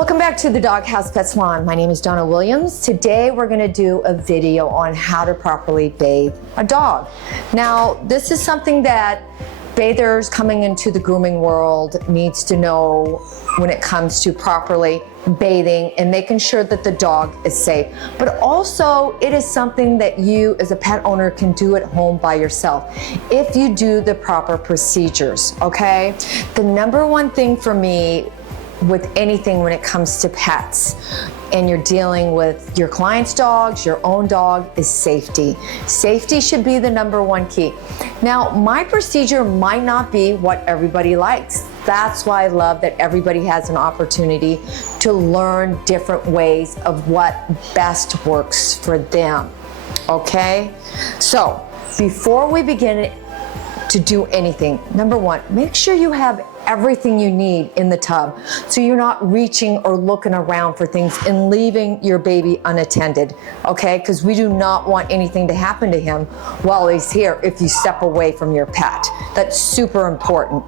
Welcome back to the Doghouse Pet Salon. My name is Donna Williams. Today we're going to do a video on how to properly bathe a dog. Now, this is something that bathers coming into the grooming world needs to know when it comes to properly bathing and making sure that the dog is safe. But also, it is something that you as a pet owner can do at home by yourself if you do the proper procedures, okay? The number one thing for me with anything when it comes to pets and you're dealing with your client's dogs, your own dog, is safety. Safety should be the number one key. Now, my procedure might not be what everybody likes. That's why I love that everybody has an opportunity to learn different ways of what best works for them, okay? So, before we begin to do anything, number one, make sure you have everything you need in the tub so you're not reaching or looking around for things and leaving your baby unattended, okay? Because we do not want anything to happen to him while he's here if you step away from your pet. That's super important.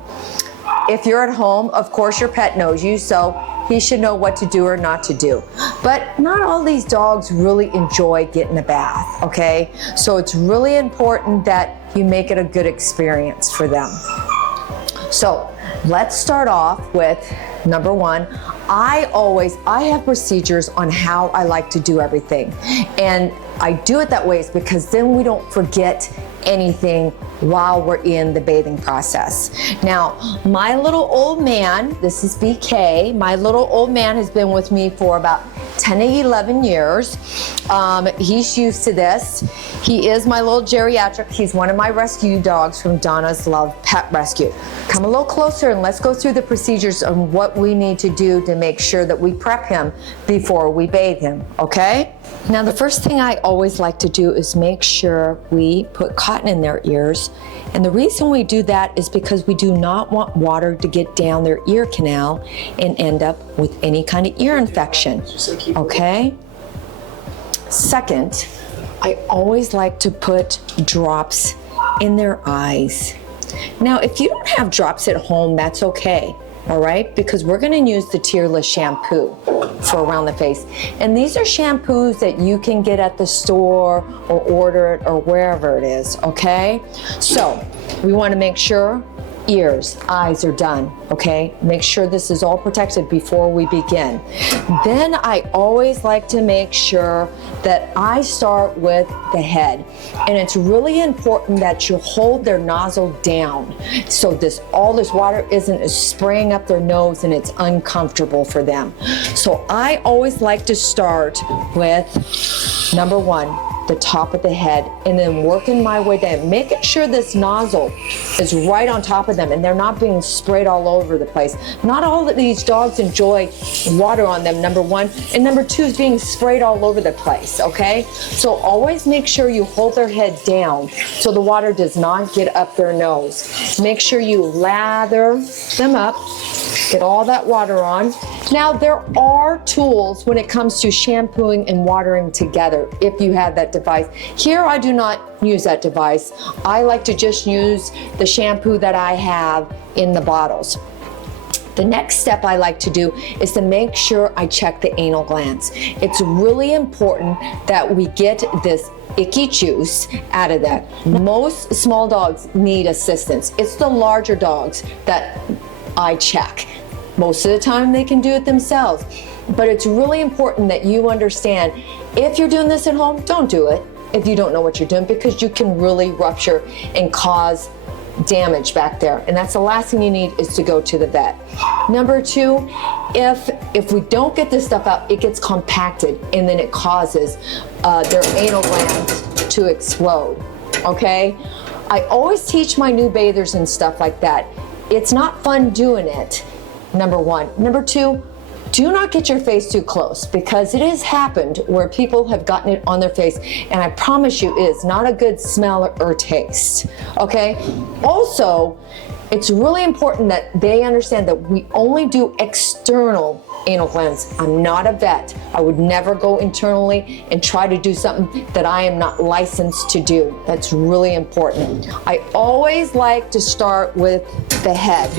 If you're at home, of course your pet knows you, so he should know what to do or not to do. But not all these dogs really enjoy getting a bath, okay? So it's really important that you make it a good experience for them. So let's start off with number one. I have procedures on how I like to do everything. And I do it that way is because then we don't forget anything while we're in the bathing process. Now, my little old man, this is BK, my little old man has been with me for about 10 to 11 years. He's used to this. He is my little geriatric. He's one of my rescue dogs from Donna's Love Pet Rescue. Come a little closer and let's go through the procedures on what we need to do to make sure that we prep him before we bathe him, okay? Now, the first thing I always like to do is make sure we put cotton in their ears. And the reason we do that is because we do not want water to get down their ear canal and end up with any kind of ear infection, okay? Second, I always like to put drops in their eyes. Now, if you don't have drops at home, that's okay, all right? Because we're gonna use the tearless shampoo for around the face. And these are shampoos that you can get at the store or order it or wherever it is, okay? So we wanna make sure ears, eyes are done, okay? Make sure this is all protected before we begin. Then I always like to make sure that I start with the head. And it's really important that you hold their nozzle down so all this water isn't spraying up their nose and it's uncomfortable for them. So I always like to start with number one, the top of the head, and then working my way down, making sure this nozzle is right on top of them and they're not being sprayed all over the place. Not all of these dogs enjoy water on them, number one, and number two is being sprayed all over the place, okay? So always make sure you hold their head down so the water does not get up their nose. Make sure you lather them up, get all that water on. Now, there are tools when it comes to shampooing and watering together if you have that device. Here, I do not use that device. I like to just use the shampoo that I have in the bottles. The next step I like to do is to make sure I check the anal glands. It's really important that we get this icky juice out of that. Most small dogs need assistance. It's the larger dogs that I check. Most of the time they can do it themselves, but it's really important that you understand if you're doing this at home, don't do it if you don't know what you're doing because you can really rupture and cause damage back there. And that's the last thing you need is to go to the vet. Number two, if we don't get this stuff out, it gets compacted and then it causes their anal glands to explode, okay? I always teach my new bathers and stuff like that. It's not fun doing it. Number one. Number two, do not get your face too close because it has happened where people have gotten it on their face and I promise you it is not a good smell or taste, okay? Also, it's really important that they understand that we only do external anal glands. I'm not a vet. I would never go internally and try to do something that I am not licensed to do. That's really important. I always like to start with the head.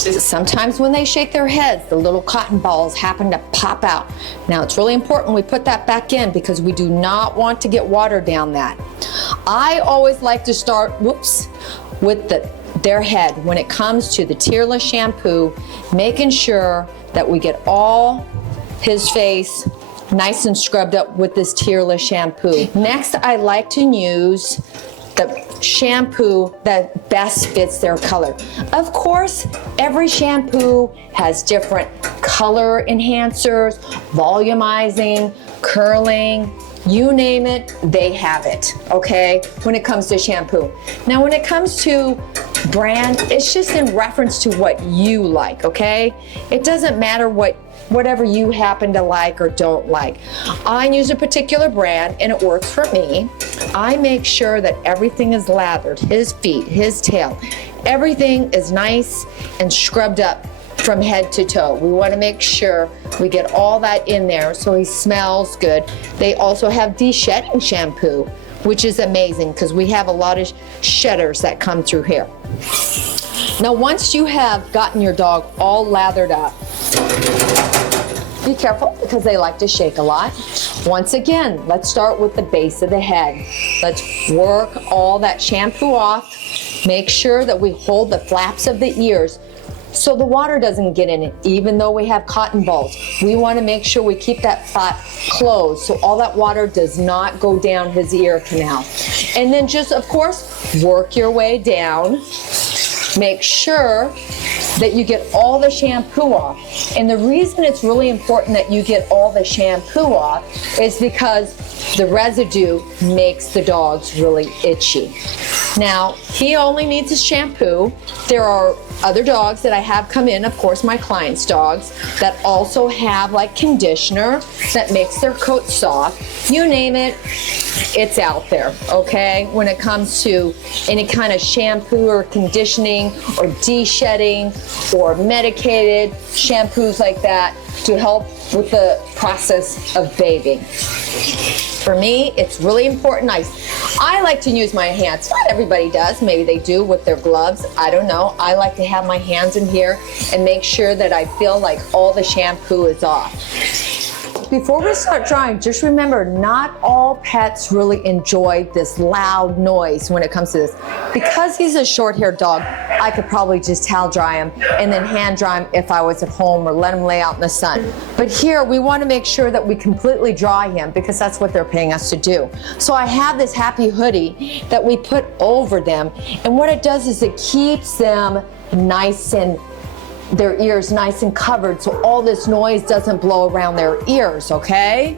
Sometimes when they shake their heads, the little cotton balls happen to pop out. Now it's really important we put that back in because we do not want to get water down that. I always like to start, with their head when it comes to the tearless shampoo, making sure that we get all his face nice and scrubbed up with this tearless shampoo. Next, I like to use the shampoo that best fits their color. Of course, every shampoo has different color enhancers, volumizing, curling, you name it, they have it, okay, when it comes to shampoo. Now, when it comes to brand, it's just in reference to what you like, okay? It doesn't matter whatever you happen to like or don't like. I use a particular brand and it works for me. I make sure that everything is lathered, his feet, his tail, everything is nice and scrubbed up from head to toe. We want to make sure we get all that in there so he smells good. They also have de-shedding shampoo, which is amazing because we have a lot of shedders that come through here. Now, once you have gotten your dog all lathered up, be careful because they like to shake a lot. Once again, let's start with the base of the head. Let's work all that shampoo off. Make sure that we hold the flaps of the ears so the water doesn't get in it, even though we have cotton balls. We want to make sure we keep that flap closed so all that water does not go down his ear canal. And then just, of course, work your way down. Make sure that you get all the shampoo off. And the reason it's really important that you get all the shampoo off is because the residue makes the dogs really itchy. Now, he only needs his shampoo. There are other dogs that I have come in, of course, my clients' dogs, that also have like conditioner that makes their coat soft. You name it, it's out there, okay? When it comes to any kind of shampoo or conditioning or de-shedding or medicated shampoos like that to help with the process of bathing. For me, it's really important. I like to use my hands. Not everybody does. Maybe they do with their gloves. I don't know. I like to have my hands in here and make sure that I feel like all the shampoo is off. Before we start drying, just remember, not all pets really enjoy this loud noise when it comes to this. Because he's a short-haired dog, I could probably just towel dry him and then hand dry him if I was at home or let him lay out in the sun. But here, we want to make sure that we completely dry him because that's what they're paying us to do. So I have this happy hoodie that we put over them, and what it does is it keeps them nice and their ears nice and covered so all this noise doesn't blow around their ears, okay?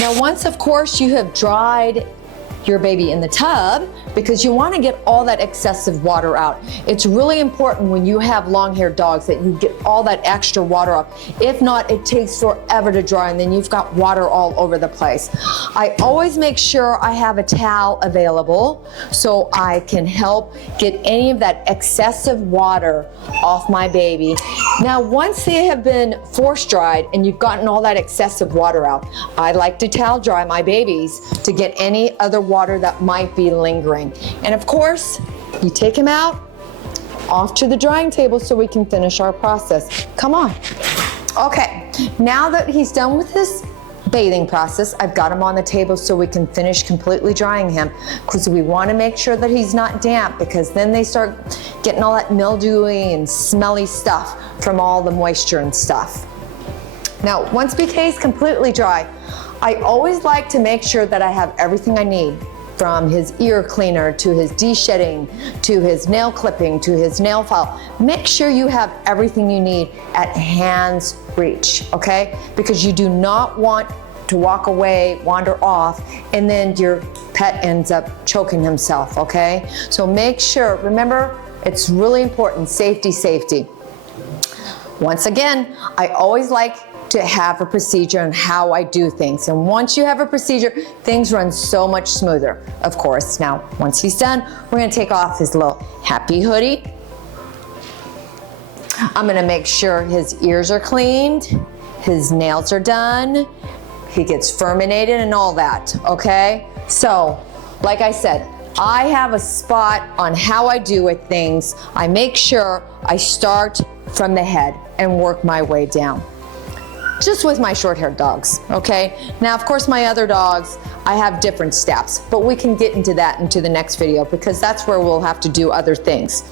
Now, once, of course, you have dried your baby in the tub, because you want to get all that excessive water out. It's really important when you have long-haired dogs that you get all that extra water off. If not, it takes forever to dry and then you've got water all over the place. I always make sure I have a towel available so I can help get any of that excessive water off my baby. Now, once they have been force dried and you've gotten all that excessive water out, I like to towel dry my babies to get any other water that might be lingering. And of course, you take him out, off to the drying table so we can finish our process. Come on. Okay, now that he's done with this bathing process, I've got him on the table so we can finish completely drying him, because we want to make sure that he's not damp, because then they start getting all that mildewy and smelly stuff from all the moisture and stuff. Now, once BK is completely dry, I always like to make sure that I have everything I need, from his ear cleaner to his de-shedding to his nail clipping to his nail file. Make sure you have everything you need at hand's reach, okay? Because you do not want to walk away, wander off, and then your pet ends up choking himself, okay? So make sure, remember, it's really important, safety, safety. Once again, I always like to have a procedure on how I do things. And once you have a procedure, things run so much smoother, of course. Now, once he's done, we're gonna take off his little happy hoodie. I'm gonna make sure his ears are cleaned, his nails are done, he gets furminated and all that, okay? So, like I said, I have a spot on how I do with things. I make sure I start from the head and work my way down. Just with my short-haired dogs, okay? Now, of course, my other dogs, I have different steps, but we can get into that into the next video because that's where we'll have to do other things.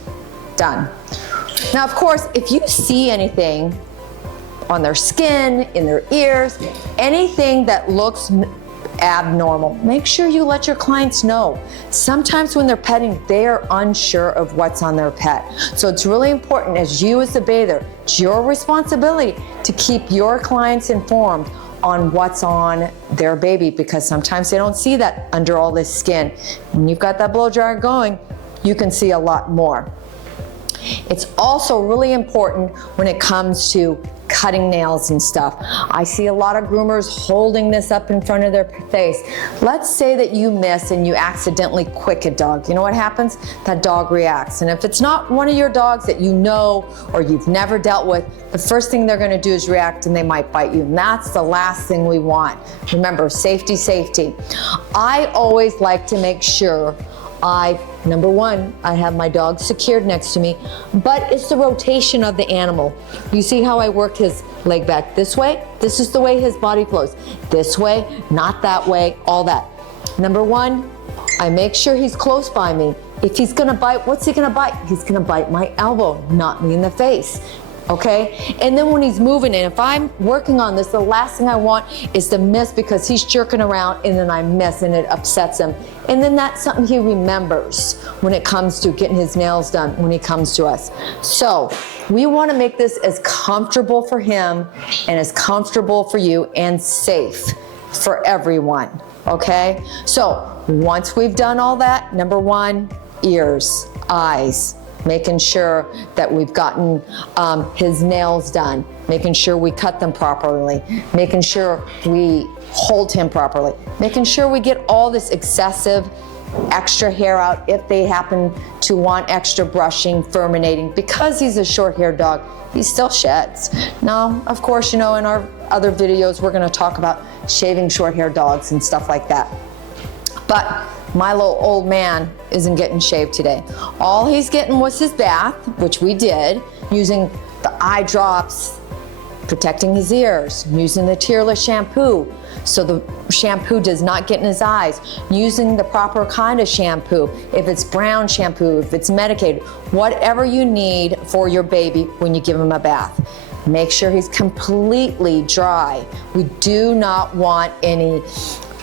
Done. Now, of course, if you see anything on their skin, in their ears, anything that looks abnormal, make sure you let your clients know. Sometimes when they're petting, they are unsure of what's on their pet. So it's really important as you as the bather, it's your responsibility to keep your clients informed on what's on their baby because sometimes they don't see that under all this skin. When you've got that blow dryer going, you can see a lot more. It's also really important when it comes to cutting nails and stuff. I see a lot of groomers holding this up in front of their face. Let's say that you miss and you accidentally quick a dog. You know what happens? That dog reacts. And if it's not one of your dogs that you know or you've never dealt with, the first thing they're gonna do is react and they might bite you. And that's the last thing we want. Remember, safety, safety. I always like to make sure number one, I have my dog secured next to me, but it's the rotation of the animal. You see how I work his leg back this way? This is the way his body flows. This way, not that way, all that. Number one, I make sure he's close by me. If he's gonna bite, what's he gonna bite? He's gonna bite my elbow, not me in the face. Okay? And then when he's moving, and if I'm working on this, the last thing I want is to miss because he's jerking around and then I miss and it upsets him. And then that's something he remembers when it comes to getting his nails done when he comes to us. So we want to make this as comfortable for him and as comfortable for you and safe for everyone. Okay? So once we've done all that, number one, ears, eyes, making sure that we've gotten his nails done, making sure we cut them properly, making sure we hold him properly, making sure we get all this excessive extra hair out if they happen to want extra brushing, furminating. Because he's a short-haired dog, he still sheds. Now, of course, you know, in our other videos, we're gonna talk about shaving short-haired dogs and stuff like that. But my little old man isn't getting shaved today. All he's getting was his bath, which we did, using the eye drops, protecting his ears, using the tearless shampoo, so the shampoo does not get in his eyes, using the proper kind of shampoo, if it's brown shampoo, if it's medicated, whatever you need for your baby when you give him a bath. Make sure he's completely dry. We do not want any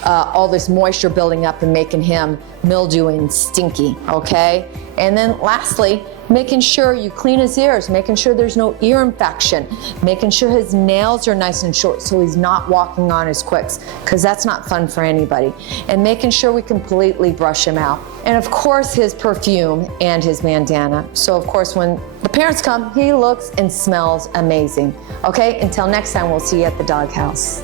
all this moisture building up and making him mildewy and stinky, okay? And then lastly, making sure you clean his ears, making sure there's no ear infection, making sure his nails are nice and short so he's not walking on his quicks, because that's not fun for anybody. And making sure we completely brush him out. And of course his perfume and his bandana. So of course when the parents come, he looks and smells amazing. Okay, until next time, we'll see you at the doghouse.